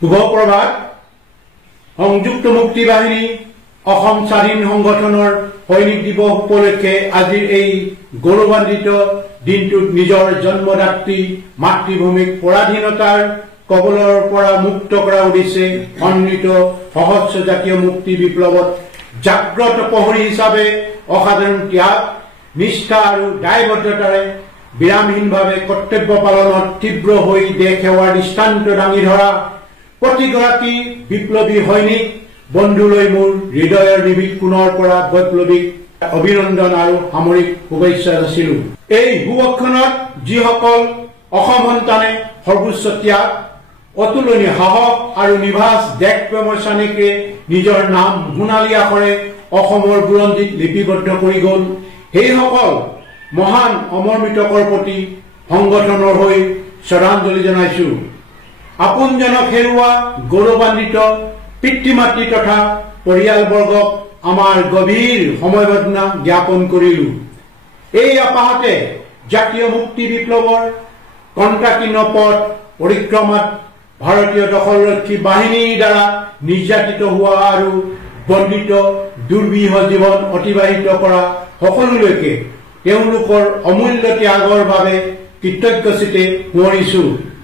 শুভ প্ৰভাত। সংযুক্ত মুক্তি বাহিনী অসম স্বাধীন সংগঠনৰ সৈনিক দিৱস উপলক্ষে আজিৰ এই গৌৰৱান্বিত দিনটোত নিজৰ জন্মদাত্ৰী মাতৃভূমিক পৰাধীনতাৰ কবলৰ পৰা মুক্ত কৰা উদ্দেশ্যে সন্মিলিত সহস্ৰ জাতীয় মুক্তি বিপ্লৱত জাগ্ৰত প্ৰহৰী হিচাপে অসাধাৰণ ত্যাগ নিষ্ঠা আৰু দায়বদ্ধতাৰে বিৰামহীনভাৱে কৰ্তব্য পালনত তীব্ৰ হৈ দেশ সেৱাৰ দৃষ্টান্ত দাঙি ধৰা প্ৰতিগৰাকী বিপ্লৱী সৈনিক বন্ধুলৈ মোৰ হৃদয়ৰ নিবিড় কোণৰ পৰা বৈপ্লৱিক অভিনন্দন আৰু সামৰিক শুভেচ্ছা যাচিলো। এই শুভক্ষণত যিসকল অসম সন্তানে সৰ্বোচ্চ ত্যাগ অতুলনীয় সাহস আৰু নিভাঁজ দেশ প্ৰেমৰ চানেকে নিজৰ নাম সোণালী আখৰে অসমৰ বুৰঞ্জীত লিপিবদ্ধ কৰি গ'ল, সেইসকল মহান অমৰ মৃতকৰ প্ৰতি সংগঠনৰ হৈ শ্ৰদ্ধাঞ্জলি জনাইছো। আপোনজনক হেৰুৱা গৌৰৱান্বিত পিতৃ মাতৃ তথা পৰিয়ালবৰ্গক আমাৰ গভীৰ সমবেদনা জ্ঞাপন কৰিলো। এই আপাহতে জাতীয় মুক্তি বিপ্লৱৰ কণ্টাকীৰ্ণ পথ পৰিক্ৰমাত ভাৰতীয় দখলৰক্ষী বাহিনীৰ দ্বাৰা নিৰ্যাতিত হোৱা আৰু বন্দিত দুৰ্বিহ জীৱন অতিবাহিত কৰা সকলোলৈকে তেওঁলোকৰ অমূল্য ত্যাগৰ বাবে কৃতজ্ঞচিতে সোঁৱৰিছো।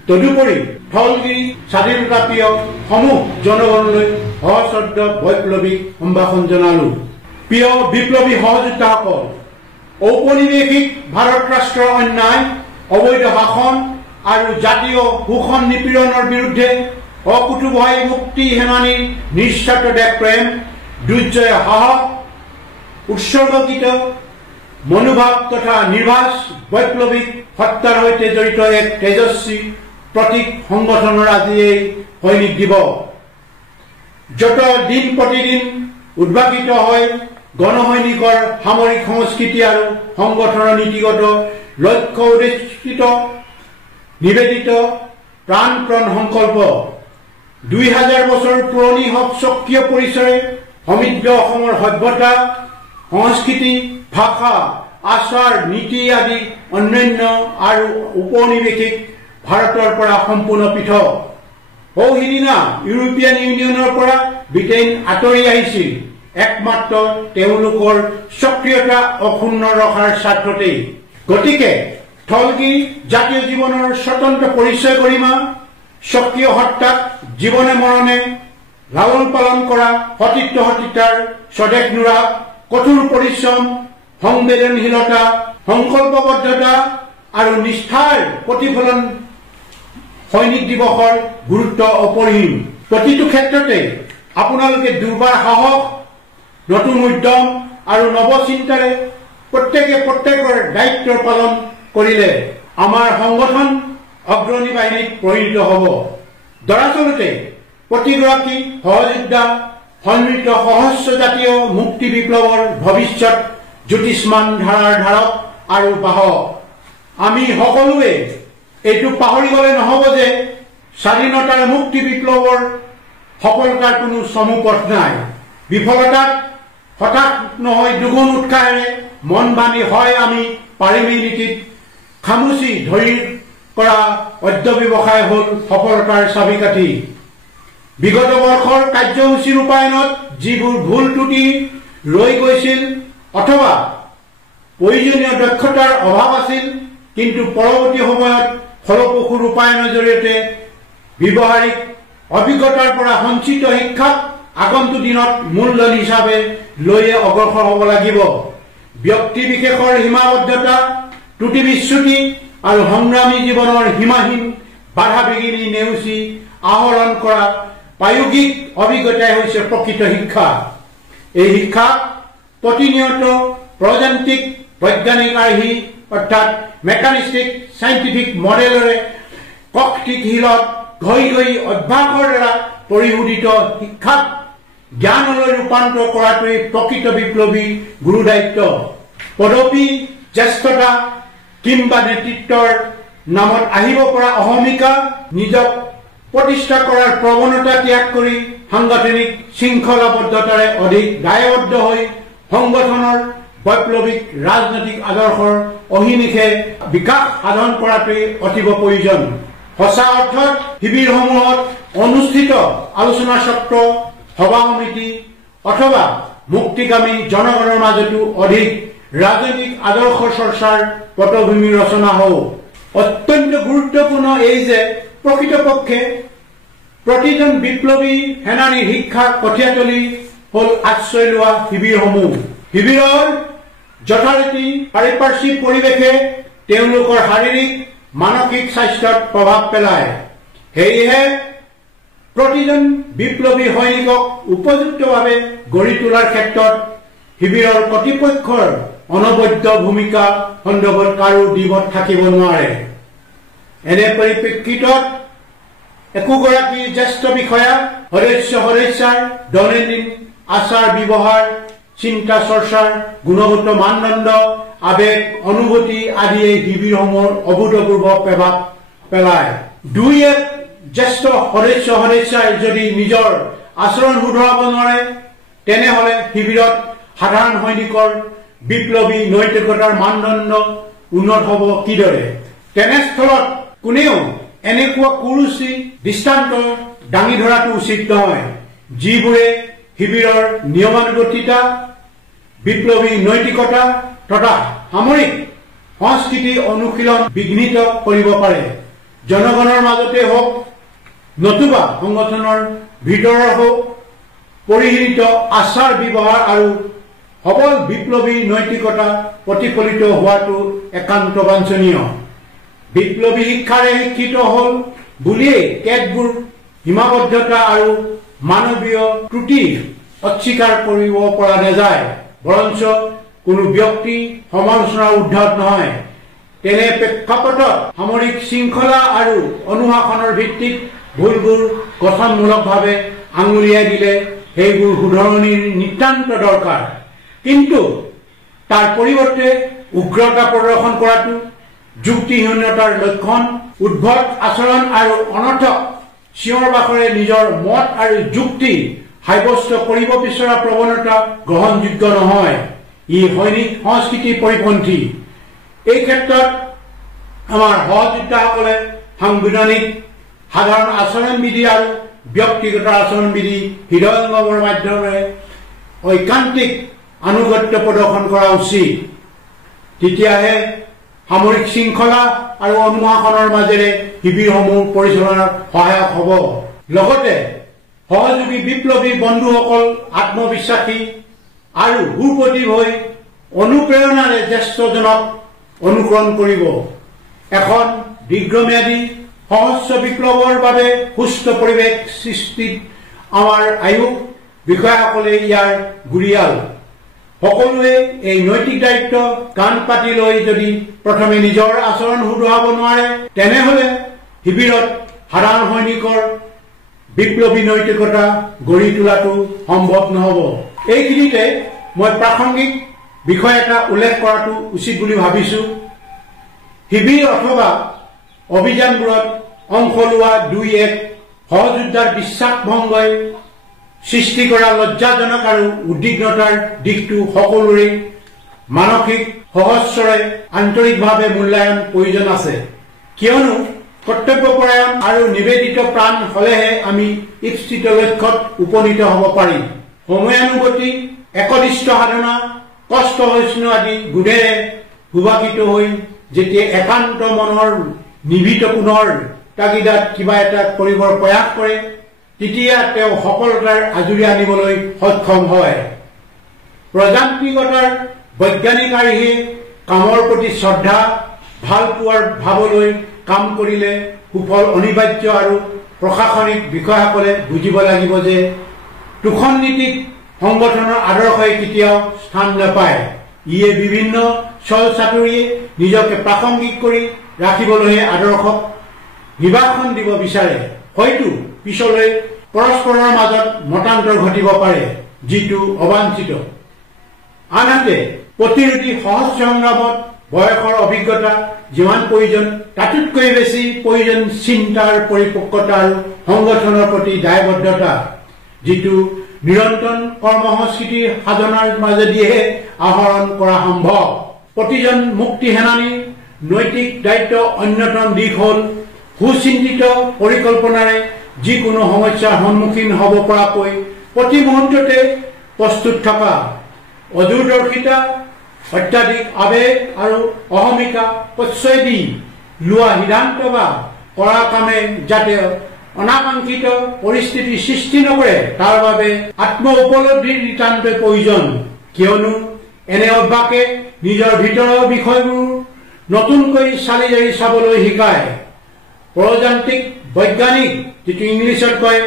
তদুপৰি স্থলগিৰি স্বাধীনতা প্ৰিয় সমূহ জনগণলৈ সশ্ৰদ্ধ বৈপ্লৱিক সম্ভাষণ জনালো। প্ৰিয় বিপ্লৱী সহযোদ্ধাসকল, ঔপনিৱেশিক ভাৰত ৰাষ্ট্ৰৰ অন্যায় অবৈধ শাসন আৰু জাতীয় শোষণ নিপীড়নৰ বিৰুদ্ধে অকুতুভয় মুক্তি সেনানীৰ নিঃস্বাৰ্থ দেশপ্ৰেম দুৰ্জয় সাহস উৎসৰ্গকৃত মনোভাৱ তথা নিৰ্বাস বৈপ্লৱিক সত্তাৰ সৈতে জড়িত এক তেজস্বী প্ৰতীক সংগঠনৰ আজি এই সৈনিক দিৱস, যত দিন প্ৰতিদিন উদ্ভাৱিত হয় গণসৈনিকৰ সামৰিক সংস্কৃতি আৰু সংগঠনৰ নীতিগত লক্ষ্য উদ্দেশিত নিবেদিত প্ৰাণপ্ৰণ সংকল্প। 2000 বছৰ পুৰণি স্বকীয় পৰিচয় সমৃদ্ধ অসমৰ সভ্যতা সংস্কৃতি ভাষা আচাৰ নীতি আদি অন্যান্য আৰু উপনিৱেশিক ভাৰতৰ পৰা সম্পূৰ্ণ পৃথক। সিদিনা ইউৰোপীয়ান ইউনিয়নৰ পৰা ব্ৰিটেইন আঁতৰি আহিছিল একমাত্ৰ তেওঁলোকৰ সক্ৰিয়তা অক্ষুণ্ণ ৰখাৰ স্বাৰ্থতেই। গতিকে স্থলগিৰি জাতীয় জীৱনৰ স্বতন্ত্ৰ পৰিচয় গৰিমা সক্ৰিয় সত্তাক জীৱনে মৰণে লালন পালন কৰা সতীৰ্থ সতীতাৰ স্বদেশ নুৰাগ কঠোৰ পৰিশ্ৰম সংবেদনশীলতা সংকল্পবদ্ধতা আৰু নিষ্ঠাৰ প্ৰতিফলন সৈনিক দিৱসৰ গুৰুত্ব অপৰিসীম। প্ৰতিটো ক্ষেত্ৰতে আপোনালোকে দুৰ্বাৰ সাহস নতুন উদ্যম আৰু নৱচিন্তাৰে প্ৰত্যেকৰ দায়িত্ব পালন কৰিলে আমাৰ সংগঠন অগ্ৰণী বাহিনীত পৰিণত হ'ব। দৰাচলতে প্ৰতিগৰাকী সহযোদ্ধা সন্মিলিত সহস্ৰ জাতীয় মুক্তি বিপ্লৱৰ ভৱিষ্যত জ্যোতিষ্মান ধাৰাৰ ধাৰক আৰু বাহক। আমি সকলোৱে এইটো পাহৰি গলে নহব যে স্বাধীনতাৰ মুক্তি বিপ্লৱৰ সফলতাৰ কোনো চমু পথ নাই। বিফলতাত হতাশ নহয় দুগুণ উৎসাহেৰে মন বান্ধি হয় আমি পাৰিমেই নীতিত খামুচি ধৰি কৰা অধ্যৱসায় হ'ল সফলতাৰ চাবিকাঠি। বিগত বৰ্ষৰ কাৰ্যসূচী ৰূপায়ণত যিবোৰ ভুল ত্ৰুটি ৰৈ গৈছিল অথবা প্ৰয়োজনীয় দক্ষতাৰ অভাৱ আছিল, কিন্তু পৰৱৰ্তী সময়ত ফলপ্ৰসূ ৰূপায়ণৰ জৰিয়তে ব্যৱহাৰিক অভিজ্ঞতাৰ পৰা সঞ্চিত শিক্ষাক আগন্তুক দিনত মূলধন হিচাপে লৈয়ে অগ্ৰসৰ হ'ব লাগিব। ব্যক্তি বিশেষৰ সীমাবদ্ধতা ত্ৰুটি বিচ্যুতি আৰু সংগ্ৰামী জীৱনৰ সীমাহীন বাধা বিঘিনি নেওচি আহৰণ কৰা প্ৰায়োগিক অভিজ্ঞতাই হৈছে প্ৰকৃত শিক্ষা। এই শিক্ষাক প্ৰতিনিয়ত প্ৰযান্ত্ৰিক বৈজ্ঞানিক আৰ্হি অৰ্থাৎ মেকানিষ্টিক চাইণ্টিফিক মডেলৰে কৌশিকশীলত ঘঁহি ঘঁহি অভ্যাসৰ দ্বাৰা পৰিশোধিত শিক্ষাক জ্ঞানলৈ ৰূপান্তৰ কৰাটোৱেই প্ৰকৃত বিপ্লৱী গুৰু দায়িত্ব। পদবী জ্যেষ্ঠতা কিংবা নেতৃত্বৰ নামত আহিব পৰা অহমিকা নিজক প্ৰতিষ্ঠা কৰাৰ প্ৰৱণতা ত্যাগ কৰি সাংগঠনিক শৃংখলাবদ্ধতাৰে অধিক দায়বদ্ধ হৈ সংগঠনৰ বৈপ্লৱিক ৰাজনৈতিক আদৰ্শৰ অহিনিশে বিকাশ সাধন কৰাটোৱেই অতীৱ প্ৰয়োজন। সঁচা অৰ্থত শিবিৰসমূহত অনুষ্ঠিত আলোচনা চক্ৰ সভা সমিতি অথবা মুক্তিকামী জনগণৰ মাজতো অধিক ৰাজনৈতিক আদৰ্শ চৰ্চাৰ পটভূমি ৰচনা হওক। অত্যন্ত গুৰুত্বপূৰ্ণ এই যে প্ৰকৃতপক্ষে প্ৰতিজন বিপ্লৱী সেনানীৰ শিক্ষাৰ কঠীয়াতলী হল আশ্ৰয় লোৱা শিবিৰসমূহ। শিবিৰৰ যথাৰীতি পাৰিপাৰ্শ্বিক পৰিৱেশে তেওঁলোকৰ শাৰীৰিক মানসিক স্বাস্থ্যত প্ৰভাৱ পেলায়। সেয়েহে প্ৰতিজন বিপ্লৱী সৈনিকক উপযুক্তভাৱে গঢ়ি তোলাৰ ক্ষেত্ৰত শিবিৰৰ কৰ্তৃপক্ষৰ অনবদ্য ভূমিকা সন্দৰ্ভত কাৰো দ্বিমত থাকিব নোৱাৰে। এনে পৰিপ্ৰেক্ষিতত একোগৰাকী জ্যেষ্ঠ বিষয়া সদস্যাৰ দৈনন্দিন আচাৰ ব্যৱহাৰ, চিন্তা চৰ্চাৰ গুণগত মানদণ্ড, আবেগ অনুভূতি আদিয়ে শিবিৰসমূহৰ অভূতপূৰ্ব প্ৰভাৱ পেলায়। দুই এক জ্যেষ্ঠ সদস্যাই যদি নিজৰ আচৰণ শুধৰাব নোৱাৰে তেনেহলে শিবিৰত সাধাৰণ সৈনিকৰ বিপ্লৱী নৈতিকতাৰ মানদণ্ড উন্নত হব কিদৰে? তেনেস্থলত কোনেও এনেকুৱা কুৰুচি দৃষ্টান্ত দাঙি ধৰাটো উচিত নহয় যিবোৰে শিবিৰৰ নিয়মানুৱৰ্তিতা, বিপ্লৱী নৈতিকতা তথা সামৰিক সংস্কৃতি অনুশীলন বিঘ্নিত কৰিব পাৰে। জনগণৰ মাজতে হওক নতুবা সংগঠনৰ ভিতৰৰ হওক পৰিহীনিত আচাৰ ব্যৱহাৰ আৰু সবল বিপ্লৱী নৈতিকতা প্ৰতিফলিত হোৱাটো একান্ত বাঞ্ছনীয়। বিপ্লৱী শিক্ষাৰে শিক্ষিত হল বুলিয়েই কেতবোৰ সীমাবদ্ধতা আৰু মানৱীয় ত্ৰুটি অস্বীকাৰ কৰিব পৰা নাযায়, বৰঞ্চ কোনো ব্যক্তি সমালোচনাৰ উৰ্ধত নহয়। তেনে প্ৰেক্ষাপটত সামৰিক শৃংখলা আৰু অনুশাসনৰ ভিত্তিত ভুলবোৰ গঠনমূলকভাৱে আঙুলিয়াই দিলে সেইবোৰ শুধৰণিৰ নিতান্ত দৰকাৰ। কিন্তু তাৰ পৰিৱৰ্তে উগ্ৰতা প্ৰদৰ্শন কৰাটো যুক্তিহীনতাৰ লক্ষণ। উদ্ভট আচৰণ আৰু অনৰ্থক চিঞৰ বাখৰে নিজৰ মত আৰু যুক্তি সাব্যস্ত কৰিব বিচৰা প্ৰৱণতা গ্ৰহণযোগ্য নহয়। ই সৈনিক সংস্কৃতিৰ পৰিপন্থী। এই ক্ষেত্ৰত আমাৰ সহযোদ্ধাসকলে সাংবিধানিক সাধাৰণ আচৰণবিধি আৰু ব্যক্তিগত আচৰণবিধি হৃদয়ংগমৰ মাধ্যমেৰে ঐকান্তিক আনুগত্য প্ৰদৰ্শন কৰা উচিত। তেতিয়াহে সামৰিক শৃংখলা আৰু অনুশাসনৰ মাজেৰে শিবিৰসমূহ পৰিচালনাৰ সহায়ক হ'ব। লগতে সহযোগী বিপ্লৱী বন্ধুসকল আত্মবিশ্বাসী আৰু সুপ্ৰতিভ হৈ অনুপ্ৰেৰণাৰে জ্যেষ্ঠজনক অনুসৰণ কৰিব। এখন দীৰ্ঘম্যাদী সহস্ৰ বিপ্লৱৰ বাবে সুস্থ পৰিৱেশ সৃষ্টিত আমাৰ আয়োগ বিষয়াসকলে ইয়াৰ গুৰিয়াল। সকলোৱে এই নৈতিক দায়িত্ব কাণ পাতি লৈ যদি প্ৰথমে নিজৰ আচৰণ শুধৰাব নোৱাৰে তেনেহলে শিবিৰত সাধাৰণ সৈনিকৰ বিপ্লৱী নৈতিকতা গঢ়ি তোলাটো সম্ভৱ নহব। এইখিনিতে মই প্ৰাসংগিক বিষয় এটা উল্লেখ কৰাটো উচিত বুলি ভাবিছো। শিবিৰ অথবা অভিযানবোৰত অংশ লোৱা দুই এক সহযোদ্ধাৰ বিশ্বাস ভংগই সৃষ্টি কৰা লজ্জাজনক আৰু উদ্বিগ্নতাৰ দিশটো সকলোৰে মানসিক সহস্ৰৰে আন্তৰিকভাৱে মূল্যায়ন প্ৰয়োজন আছে। কিয়নো কৰ্তব্যপৰায়ণ আৰু নিবেদিত প্ৰাণ হলেহে আমি ইপ্সিত লক্ষ্যত উপনীত হ'ব পাৰিম। সময়ানুৱৰ্তী একনিষ্ঠ সাধনা, কষ্ট সহিষ্ণু আদি গুণেৰে সুভাষিত হৈ যেতিয়া একান্ত মনৰ নিভৃত পুনৰ তাগিদাত কিবা এটা কৰিবৰ প্ৰয়াস কৰে তেতিয়া তেওঁ সফলতাৰ আজুৰি আনিবলৈ সক্ষম হয়। প্ৰজান্তিকতাৰ বৈজ্ঞানিক আৰ্হিয়ে কামৰ প্ৰতি শ্ৰদ্ধা, ভাল পোৱাৰ ভাৱলৈ কাম কৰিলে সুফল অনিবাৰ্য আৰু প্ৰশাসনিক বিষয়াসকলে বুজিব লাগিব যে তোষণ নীতিত সংগঠনৰ আদৰ্শই কেতিয়াও স্থান নাপায়। ইয়ে বিভিন্ন ছল চাতুৰিয়ে নিজকে প্ৰাসংগিক কৰি ৰাখিবলৈহে আদৰ্শক নিবাসন দিব বিচাৰে। হয়তো পিছলৈ পৰস্পৰৰ মাজত মতান্তৰ ঘটিব পাৰে যিটো অবাঞ্ছিত। আনহাতে প্ৰতিৰোধী সহজ সংগ্ৰামত বয়সৰ অভিজ্ঞতা যিমান প্ৰয়োজন তাতোতকৈ বেছি প্ৰয়োজন চিন্তাৰ পৰিপক্কতা আৰু সংগঠনৰ প্ৰতি দায়বদ্ধতা, যিটো নিৰন্তৰ কৰ্মসংস্কৃতিৰ সাধনাৰ মাজেদিহে আহৰণ কৰা সম্ভৱ। প্ৰতিজন মুক্তি সেনানীৰ নৈতিক দায়িত্ব অন্যতম দিশ হল সুচিন্তিত পৰিকল্পনাৰে যিকোনো সমস্যাৰ সন্মুখীন হ'ব পৰাকৈ প্ৰতি মুহূৰ্ততে প্ৰস্তুত থকা, অদূৰদৰ্শিতা, অত্যাধিক আবেগ আৰু অহমিকা প্ৰশ্ৰয় দি লোৱা সিদ্ধান্ত বা কৰা কামে যাতে অনাকাংক্ষিত পৰিস্থিতি সৃষ্টি নকৰে তাৰ বাবে আত্ম উপলব্ধিৰ নিতান্তই প্ৰয়োজন। কিয়নো এনে অভ্যাসে নিজৰ ভিতৰৰ বিষয়বোৰ নতুনকৈ চালি জাৰি চাবলৈ শিকায়। প্ৰযান্ত্ৰিক বৈজ্ঞানিক, যিটো ইংলিছত কয়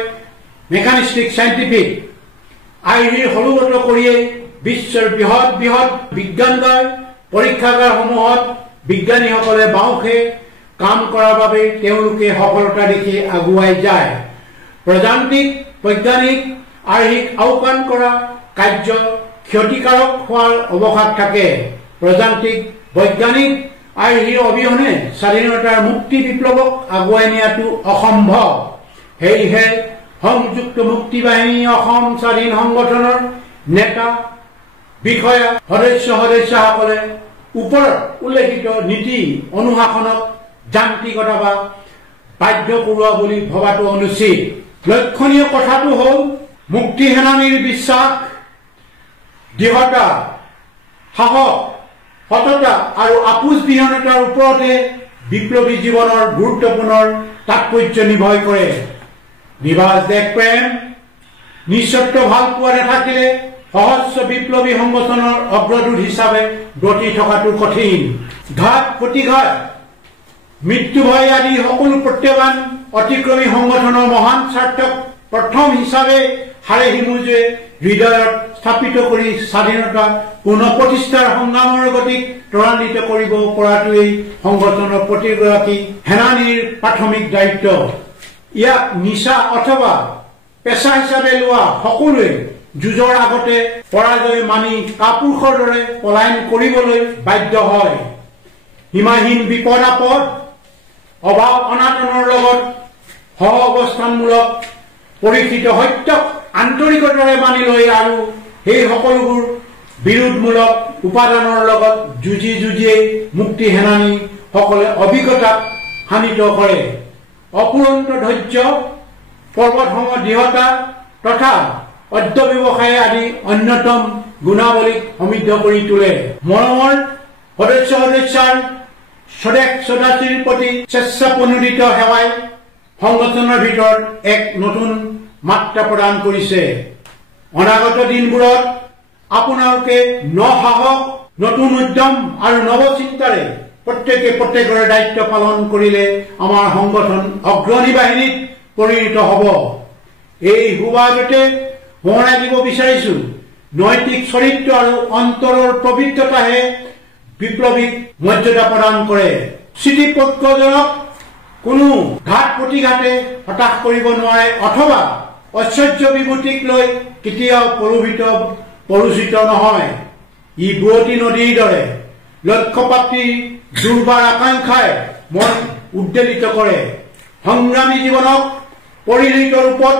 মেকানিষ্টিক চাইণ্টিফিক, আৰ্হিৰ সৰুগত কৰিয়েই বিশ্বৰ বৃহৎ বৃহৎ বিজ্ঞানগাৰ পৰীক্ষাগাৰসমূহত বিজ্ঞানীসকলে বাওঁখে কাম কৰাৰ বাবে তেওঁলোকে সফলতা দেখি আগুৱাই যায়। প্ৰযান্ত্ৰিক বৈজ্ঞানিক আৰ্হিক আওকাণ কৰা কাৰ্য ক্ষতিকাৰক হোৱাৰ অৱকাশ থাকে। প্ৰযান্ত্ৰিক বৈজ্ঞানিক আৰ্হিৰ অবিহনে স্বাধীনতাৰ মুক্তি বিপ্লৱক আগুৱাই নিয়াটো অসম্ভৱ। সেয়েহে সংযুক্ত মুক্তি বাহিনী অসম স্বাধীন সংগঠনৰ নেতা, বিষয়া, সদস্যসকলে ওপৰত উল্লেখিত নীতি অনুশাসনক যান্ত্ৰিকতা বা বাধ্য কৰোৱা বুলি ভবাটো অনুচিত। লক্ষণীয় কথাটো হ'ল মুক্তি সেনানীৰ বিশ্বাস, দৃঢ়তা, সাহস, সততা আৰু আপোচবিহীনতাৰ ওপৰতে বিপ্লৱী জীৱনৰ গুৰুত্বপূৰ্ণ তাৎপৰ্য নিৰ্ভৰ কৰে। নিভাজ দেশপ্ৰেম, নিঃস্বাৰ্থ ভাল পোৱা নাথাকিলে সহস্ৰ বিপ্লৱী সংগঠনৰ অগ্ৰদূত হিচাপে ব্ৰতি থকাটো কঠিন। ঘাত প্ৰতিঘাত, মৃত্যু ভয় আদি সকলো প্ৰত্যাহ্বান অতিক্ৰমী সংগঠনৰ মহান স্বাৰ্থক প্ৰথম হিচাপে হাৰে সিমুজে হৃদয়ত স্থাপিত কৰি স্বাধীনতা পুনঃপ্ৰতিষ্ঠাৰ সংগ্ৰামৰ গতিক ত্বৰান্বিত কৰিব পৰাটোৱেই সংগঠনৰ প্ৰতিগৰাকী সেনানীৰ প্ৰাথমিক দায়িত্ব। ইয়াক নিচা অথবা পেচা হিচাপে লোৱা সকলোৱে যুঁজৰ আগতে পৰাজয় মানি কাপুৰুষৰ দৰে পলায়ন কৰিবলৈ বাধ্য হয়। সীমাহীন বিপদ আপদ, অভাৱ অনাটনৰ লগত সহ অৱস্থানমূলক পৰীক্ষিত সত্যক আন্তৰিকতাৰে মানি লৈ আৰু সেই সকলোবোৰ বিৰোধমূলক উপাদানৰ লগত যুঁজি যুঁজিয়েই মুক্তি সেনানীসকলে অভিজ্ঞতাক শানিত কৰে। অপুৰন্ত ধৈৰ্য, পৰ্বতসম দৃঢ়তা তথা অধ্যৱসায় আদি অন্যতম গুণাৱলীক সমৃদ্ধ কৰি তোলে। মৰমৰ সদস্যাৰ স্বদেশ স্বদাশীৰ প্ৰতি স্বেচ্ছাপ্ৰণোদিত সেৱাই সংগঠনৰ ভিতৰত এক নতুন মাত্ৰা প্ৰদান কৰিছে। অনাগত দিনবোৰত আপোনালোকে নসাহস, নতুন উদ্যম আৰু নৱচিন্তাৰে প্ৰত্যেকে প্ৰত্যেকৰ দায়িত্ব পালন কৰিলে আমাৰ সংগঠন অগ্ৰণী বাহিনীত পৰিণত হ'ব। এই সুবাদতে সোঁৱৰাই দিব বিচাৰিছো, নৈতিক চৰিত্ৰ আৰু অন্তৰৰ পবিত্ৰতাহে বিপ্লৱীক মৰ্যাদা প্ৰদান কৰে। স্থিতিপক্ষজনক কোনো ঘাত প্ৰতিঘাতে হতাশ কৰিব নোৱাৰে অথবা ঐশ্বৰ্য বিভূতিক লৈ কেতিয়াও পৰোচিত নহয়। ই বুৱতী নদীৰ দৰে লক্ষ্যপ্ৰাপ্তিৰ দুৰ্বাৰ আকাংক্ষাই মন উদ্বেলিত কৰে। সংগ্ৰামী জীৱনক পৰিণত ৰূপত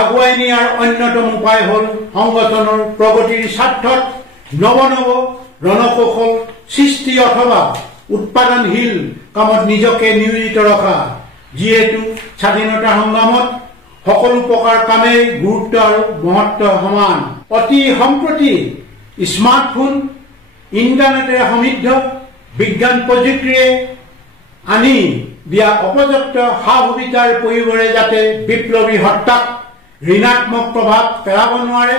আগুৱাই নিয়াৰ অন্যতম উপায় হ'ল সংগঠনৰ প্ৰগতিৰ স্বাৰ্থত নৱ নৱ ৰণকৌশল সৃষ্টি অথবা উৎপাদনশীল কামত নিজকে নিয়োজিত ৰখা। যিহেতু স্বাধীনতা সংগ্ৰামত সকলো প্ৰকাৰ কামেই গুৰুত্ব আৰু মহত্ব সমান। অতি সম্প্ৰতি স্মাৰ্টফোন, ইণ্টাৰনেটেৰে সমৃদ্ধ বিজ্ঞান প্ৰযুক্তিৰে আনি দিয়া অপৰ্যাপ্ত সা সুবিধাৰ প্ৰয়োগেৰে যাতে বিপ্লৱী হত্যাক ঋণাত্মক প্ৰভাৱ পেলাব নোৱাৰে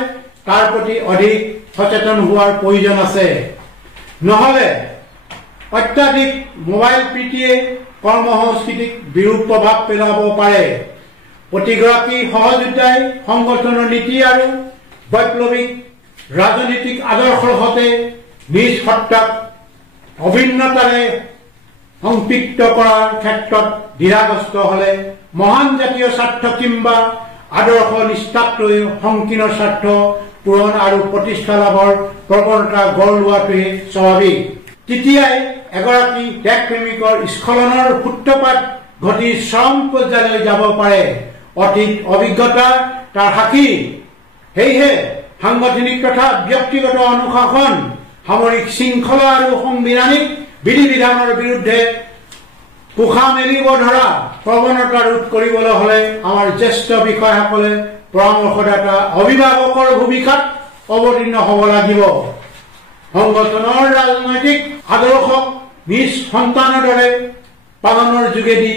তাৰ প্ৰতি অধিক সচেতন হোৱাৰ প্ৰয়োজন আছে। নহলে অত্যাধিক মোবাইল প্ৰীতিয়ে কৰ্মসংস্কৃতিক বিৰূপ প্ৰভাৱ পেলাব পাৰে। প্ৰতিগৰাকী সহযোদ্ধাই সংগঠনৰ নীতি আৰু বৈপ্লৱিক ৰাজনৈতিক আদৰ্শৰ সৈতে নিজ সত্তাক অভিন্নতাৰে সম্পৃক্ত কৰাৰ ক্ষেত্ৰত দ্বিধাগ্ৰস্ত হলে মহান জাতীয় স্বাৰ্থ কিংবা আদৰ্শ নিষ্ঠাক লৈ সংকীৰ্ণ স্বাৰ্থ পূৰণ আৰু প্ৰতিষ্ঠা লাভৰ প্ৰৱণতা গঢ় লোৱাটোহে স্বাভাৱিক। তেতিয়াই এগৰাকী দেশপ্ৰেমিকৰ স্খলনৰ সূত্ৰপাত ঘটি চৰম পৰ্যায়লৈ যাব পাৰে। অতীত অভিজ্ঞতা তাৰ সাক্ষী। সেয়েহে সাংগঠনিক তথা ব্যক্তিগত অনুশাসন, সামৰিক শৃংখলা আৰু সাংবিধানিক বিধি বিধানৰ বিৰুদ্ধে পোখা মেলিব ধৰা প্ৰৱণতা ৰোধ কৰিবলৈ হলে আমাৰ জ্যেষ্ঠ বিষয়াসকলে পৰামৰ্শদাতা অভিভাৱকৰ ভূমিকাত অৱতীৰ্ণ হ'ব লাগিব। সংগঠনৰ ৰাজনৈতিক আদৰ্শক নিজ সন্তানৰ দৰে পালনৰ যোগেদি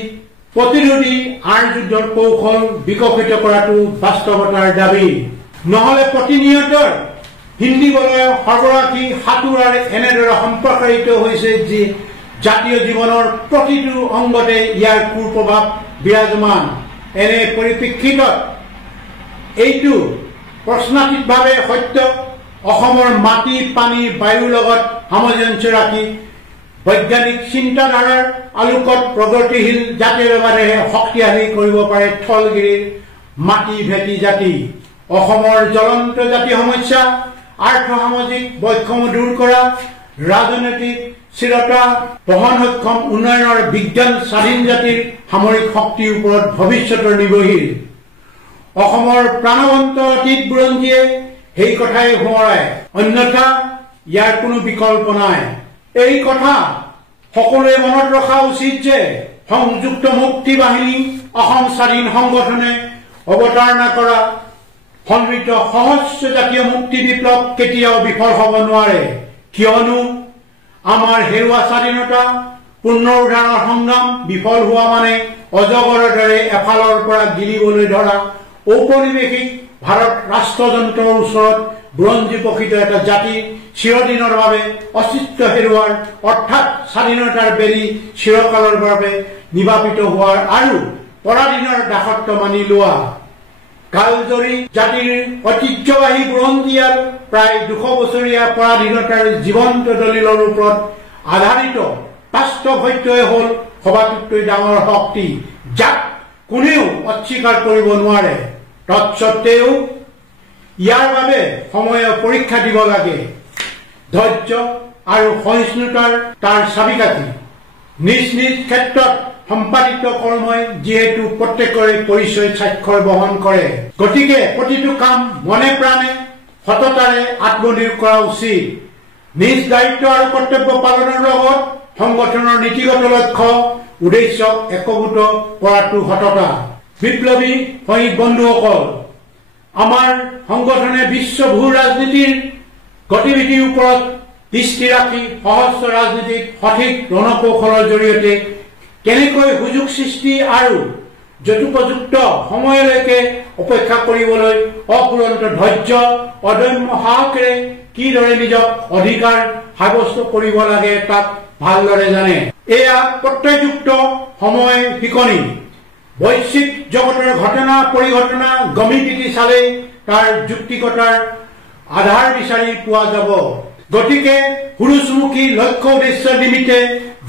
প্ৰতিৰোধী আইন যুদ্ধৰ কৌশল বিকশিত কৰাটো বাস্তৱতাৰ দাবী। নহলে প্ৰতিনিয়তৰ হিন্দী বলয় সৰ্বৰাশী সাঁতোৰাৰে এনেদৰে সম্প্ৰসাৰিত হৈছে যে জাতীয় জীৱনৰ প্ৰতিটো অংগতে ইয়াৰ কুপ্ৰভাৱ বিৰাজমান। এনে পৰিপ্ৰেক্ষিতত এইটো প্ৰশ্নাতীতভাৱে সত্য, অসমৰ মাটি পানী বায়ুৰ লগত সামঞ্জস্য ৰাখি বৈজ্ঞানিক চিন্তাধাৰাৰ আলোকত প্ৰগতিশীল জাতিৰ বাবেহে শক্তিশালী কৰিব পাৰে থলগিৰিৰ মাটি ভেটি জাতি। অসমৰ জ্বলন্ত জাতি সমস্যা, আৰ্থ সামাজিক বৈষম্য দূৰ কৰা, ৰাজনৈতিক স্থিৰতা, বহন সক্ষম উন্নয়নৰ বিজ্ঞান স্বাধীন জাতিৰ সামৰিক শক্তিৰ ওপৰত ভৱিষ্যতৰ নিৰ্ভৰশীল। অসমৰ প্ৰাণৱন্ত অতীত বুৰঞ্জীয়ে সেই কথাই সোঁৱৰায়, অন্যথা ইয়াৰ কোনো বিকল্প নাই। এই কথা সকলোৱে মনত ৰখা উচিত যে সংযুক্ত মুক্তি বাহিনী অসম স্বাধীন সংগঠনে অৱতাৰণা কৰা সমৃদ্ধ সহস্ৰ জাতীয় মুক্তি বিপ্লৱ কেতিয়াও বিফল হ'ব নোৱাৰে। কিয়নো আমাৰ হেৰুৱা স্বাধীনতা পুনৰুদ্ধাৰৰ সংগ্ৰাম বিফল হোৱা মানে অজগৰৰ দৰে এফালৰ পৰা গিলিবলৈ ধৰা ঔপনিৱেশিক ভাৰত ৰাষ্ট্ৰযন্ত্ৰৰ ওচৰত বুৰঞ্জী প্ৰকৃত এটা জাতি চিৰদিনৰ বাবে অস্তিত্ব হেৰুৱাৰ অৰ্থাৎ স্বাধীনতাৰ বেলি চিৰকালৰ বাবে নিবাপিত হোৱাৰ আৰু পৰাধীনৰ দাসত্ব মানি লোৱা। কালজয়ী জাতিৰ ঐতিহ্যবাহী বুৰঞ্জীয়াত প্ৰায় 200 বছৰীয়া পৰাধীনতাৰ জীৱন্ত দলিলৰ ওপৰত আধাৰিত বাস্তৱ সত্যই হ'ল সবাতোকৈ ডাঙৰ শক্তি, যাক কোনেও অস্বীকাৰ কৰিব নোৱাৰে। তৎসত্বেও ইয়াৰ বাবে সময়ৰ পৰীক্ষা দিব লাগে। ধৈৰ্য আৰু সহিষ্ণুতাৰ তাৰ চাবিকাঠি। নিজ নিজ ক্ষেত্ৰত সম্পাদিত কৰ্মই যিহেতু প্ৰত্যেকৰে পৰিচয় স্বাক্ষৰ বহন কৰে, গতিকে প্ৰতিটো কাম মনে প্ৰাণে সততাৰে আত্মনিয়োগ কৰা উচিত। নিজ দায়িত্ব আৰু কৰ্তব্য পালনৰ লগত সংগঠনৰ নীতিগত লক্ষ্য উদ্দেশ্যক একভূত কৰাটো সততা। বিপ্লৱী সৈনিক বন্ধুসকল, আমাৰ সংগঠনে বিশ্ব ভূ ৰাজনীতিৰ গতিবিধিৰ ওপৰত দৃষ্টি ৰাখি সহস্ৰ ৰাজনীতিত সঠিক ৰণকৌশলৰ জৰিয়তে কেনেকৈ সুযোগ সৃষ্টি আৰু যথোপযুক্ত সময়লৈকে অপেক্ষা কৰিবলৈ অফুৰন্ত ধৈৰ্য অদম্য সাহসেৰে কিদৰে নিজক অধিকাৰ সাব্যস্ত কৰিব লাগে তাক ভালদৰে জানে। এয়া প্ৰত্যয়যুক্ত সময় শিকনি। বৈশ্বিক জগতৰ ঘটনা পৰিঘটনা গমি পিটি চালেই তাৰ যুক্তিকতাৰ আধাৰ বিচাৰি পোৱা যাব। গতিকে সুৰুচমুখী লক্ষ্য উদ্দেশ্য নিমিত্তে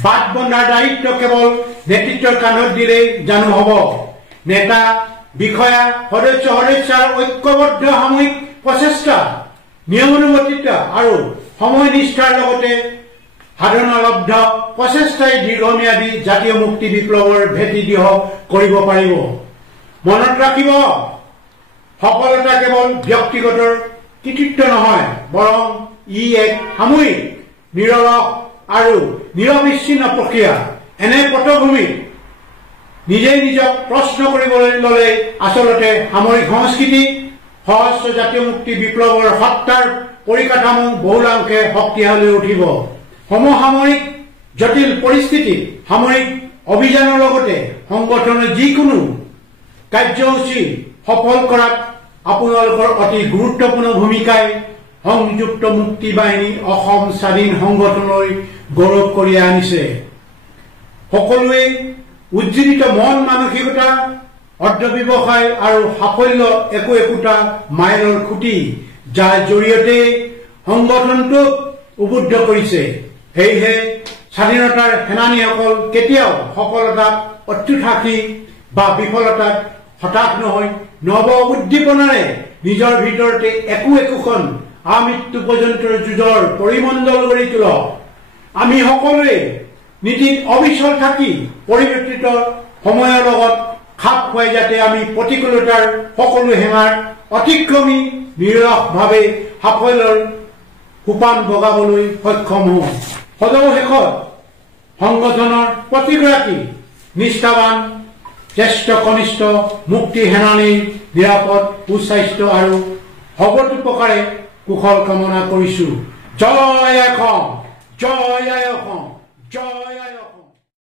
বাট বন্ধাৰ দায়িত্ব কেৱল নেতৃত্বৰ কান্ধত দিলেই জানো হ'ব। নেতা বিষয়া সদস্যাৰ ঐক্যবদ্ধ সামূহিক প্ৰচেষ্টা, নিয়মানুৱৰ্তিতা আৰু সময়নিষ্ঠাৰ লগতে সাধনালব্ধ প্ৰচেষ্টাই দীৰ্ঘম্যাদী জাতীয় মুক্তি বিপ্লৱৰ ভেটি দৃঢ় কৰিব পাৰিব। মনত ৰাখিব, সফলতা কেৱল ব্যক্তিগত কৃতিত্ব নহয়, বৰং ই এক সামূহিক নিৰলস আৰু নিৰবিচ্ছিন্ন প্ৰক্ৰিয়া। এনে পটভূমিত নিজেই নিজক প্ৰশ্ন কৰিবলৈ ললে আচলতে সামৰিক সংস্কৃতি সহস্ৰ জাতীয় মুক্তি বিপ্লৱৰ সত্তাৰ পৰিকাঠামো বহুলাংশে শক্তিশালী হৈ উঠিব। সমসামৰিক জটিল পৰিস্থিতিত সামৰিক অভিযানৰ লগতে সংগঠনৰ যিকোনো কাৰ্যসূচী সফল কৰাত আপোনালোকৰ অতি গুৰুত্বপূৰ্ণ ভূমিকাই সংযুক্ত মুক্তি বাহিনী অসম স্বাধীন সংগঠনলৈ গৌৰৱ কঢ়িয়াই আনিছে। সকলোৱে উজ্জীৱিত মন মানসিকতা, অৰ্ধব্যৱসায় আৰু সাফল্য একো একোটা মাইলৰ খুঁটি, যাৰ জৰিয়তে সংগঠনটোক উদ্বুদ্ধ কৰিছে। সেয়েহে স্বাধীনতাৰ সেনানীসকল কেতিয়াও সফলতাত অত্যুৎসাহী বা বিফলতাত হতাশ নহয় নৱ উদ্দীপনাৰে নিজৰ ভিতৰতে একোখন আমৃত্যু পৰ্যন্তৰ যুঁজৰ পৰিমণ্ডল গঢ়ি তোলক। আমি সকলোৱে নীতিত অবিচল থাকি পৰিৱৰ্তিত সময়ৰ লগত খাপ খুৱাই যাতে আমি প্ৰতিকূলতাৰ সকলো হেঙাৰ অতিক্ৰমী নিৰলসভাৱে সাফল্যৰ সোপান বগাবলৈ সক্ষম হওঁ। সদৌ শেষত সংগঠনৰ প্ৰতিগৰাকী নিষ্ঠাবান জ্যেষ্ঠ কনিষ্ঠ মুক্তি সেনানীৰ নিৰাপদ সুস্বাস্থ্য আৰু সবটোপকাৰে কুশল কামনা কৰিছো। জয় অসম, জয় অসম, জয় অসম।